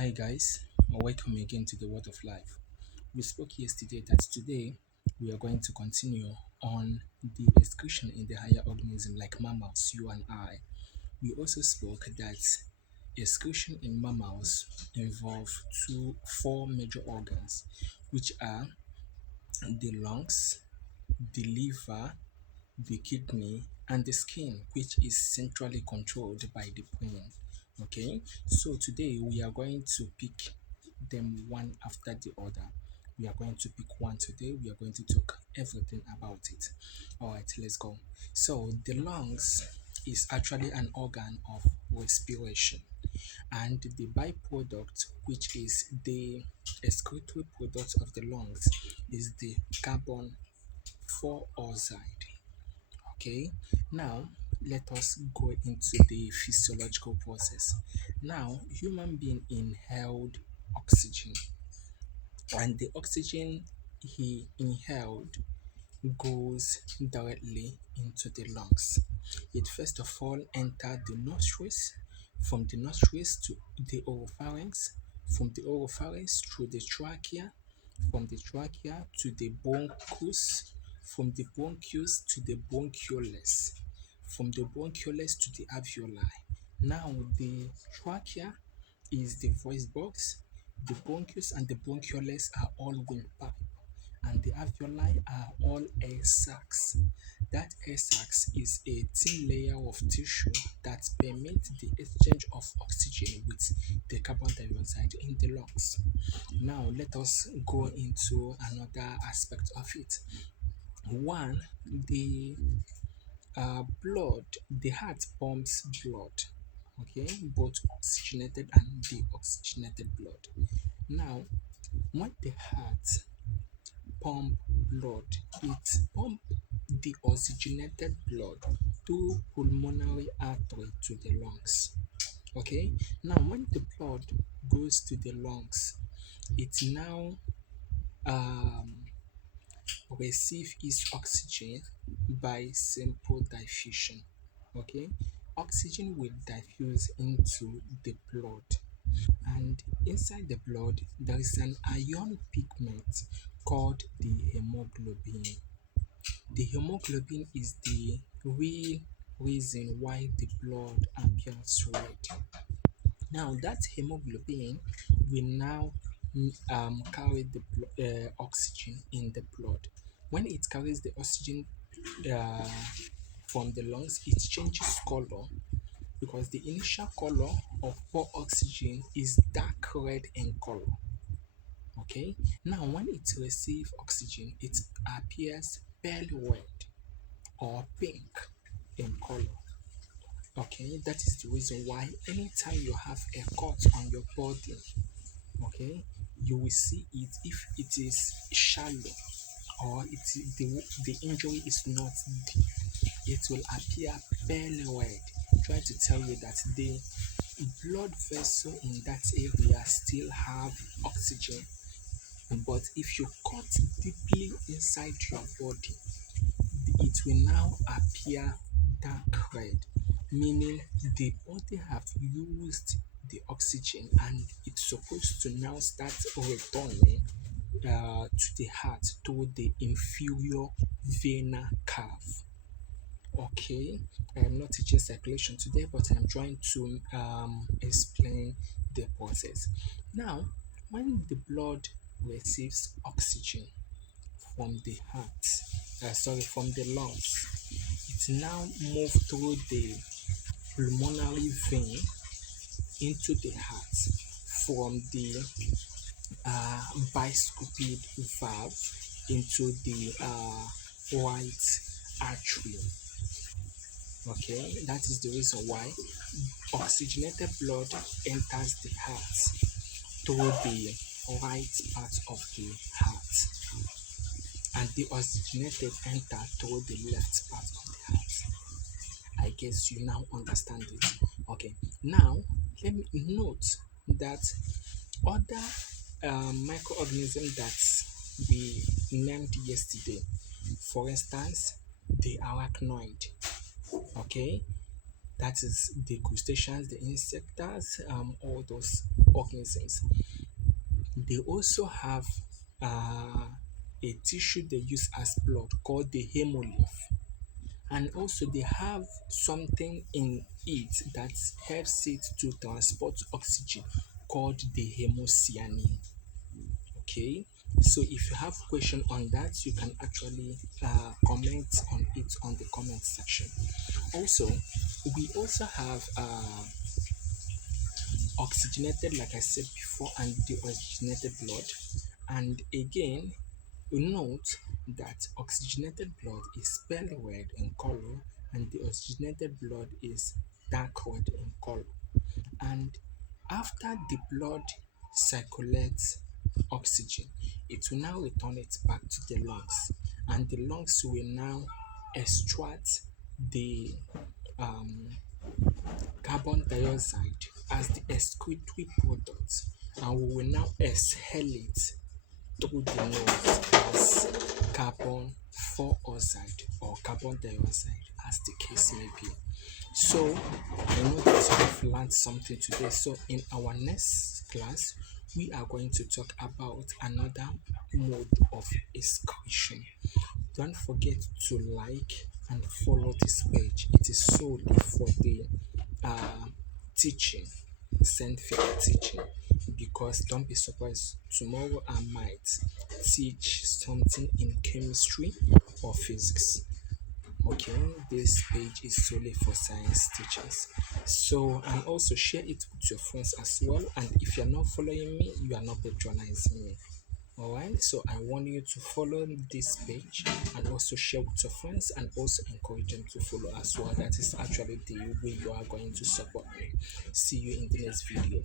Hi guys, welcome again to the Word of Life. We spoke yesterday that today we are going to continue on the excretion in the higher organism like mammals, you and I. We also spoke that excretion in mammals involve four major organs, which are the lungs, the liver, the kidney, and the skin, which is centrally controlled by the brain. Okay, so today we are going to pick them one after the other. We are going to pick one today. We are going to talk everything about it. All right, let's go. So, the lungs is actually an organ of respiration, and the byproduct, which is the excretory product of the lungs, is the carbon dioxide. Okay, now let us go into the physiological process. Now, human being inhaled oxygen, and the oxygen he inhaled goes directly into the lungs. It first of all entered the nostrils, from the nostrils to the oropharynx, from the oropharynx through the trachea, from the trachea to the bronchus, from the bronchus to the bronchioles, from the bronchioles to the alveoli. Now, the trachea is the voice box, the bronchus and the bronchioles are all windpipe, and the alveoli are all air sacs. That air sacs is a thin layer of tissue that permits the exchange of oxygen with the carbon dioxide in the lungs. Now, let us go into another aspect of it. One, the the heart pumps blood, okay, both oxygenated and deoxygenated blood. Now, when the heart pump blood, it pump the oxygenated blood through pulmonary artery to the lungs. Okay, now when the blood goes to the lungs, it now um, receive its oxygen by simple diffusion. Okay, oxygen will diffuse into the blood, and inside the blood there is an iron pigment called the hemoglobin. The hemoglobin is the real reason why the blood appears red. Now, that hemoglobin will now carry the oxygen in the blood. When it carries the oxygen uh, from the lungs, it changes color because the initial color of pure oxygen is dark red in color. Okay, now when it receives oxygen, it appears pale red or pink in color. Okay, that is the reason why anytime you have a cut on your body, okay, you will see it if it is shallow or the injury is not deep, it will appear pale red, trying to tell you that the blood vessel in that area still have oxygen. But if you cut deeply inside your body, it will now appear dark red, meaning the body have used the oxygen and it's supposed to now start returning to the heart through the inferior vena cave. Okay, I am not teaching circulation today, but I'm trying to explain the process. Now, when the blood receives oxygen from the heart, from the lungs, it now moves through the pulmonary vein into the heart from the uh, bicuspid valve into the right atrium. Okay, that is the reason why oxygenated blood enters the heart through the right part of the heart, and the oxygenated enter through the left part of the heart. I guess you now understand it. Okay, now let me note that other microorganisms that we named yesterday, for instance, the arachnoid. Okay, that is the crustaceans, the insects, all those organisms. They also have a tissue they use as blood called the hemolymph, and also they have something in it that helps it to transport oxygen called the hemocyanin. Okay, so if you have question on that, you can actually comment on it on the comment section. Also, we also have oxygenated, like I said before, and deoxygenated blood. And again, note that oxygenated blood is pale red in color, and deoxygenated blood is dark red in color. And after the blood circulates oxygen, it will now return it back to the lungs, and the lungs will now extract the um, carbon dioxide as the excretory product, and we will now exhale it through the nose as carbon dioxide or carbon dioxide, as the case may be. So I know that we've learned something today. So in our next class, we are going to talk about another mode of excretion. Don't forget to like and follow this page. It is solely for the uh, teaching, scientific teaching, because don't be surprised, tomorrow I might teach something in chemistry or physics. Okay, this page is solely for science teachers. So, and also share it with your friends as well. And if you're not following me, you are not patronizing me. All right, so I want you to follow this page and also share with your friends and also encourage them to follow as well. That is actually the way you are going to support me. See you in the next video.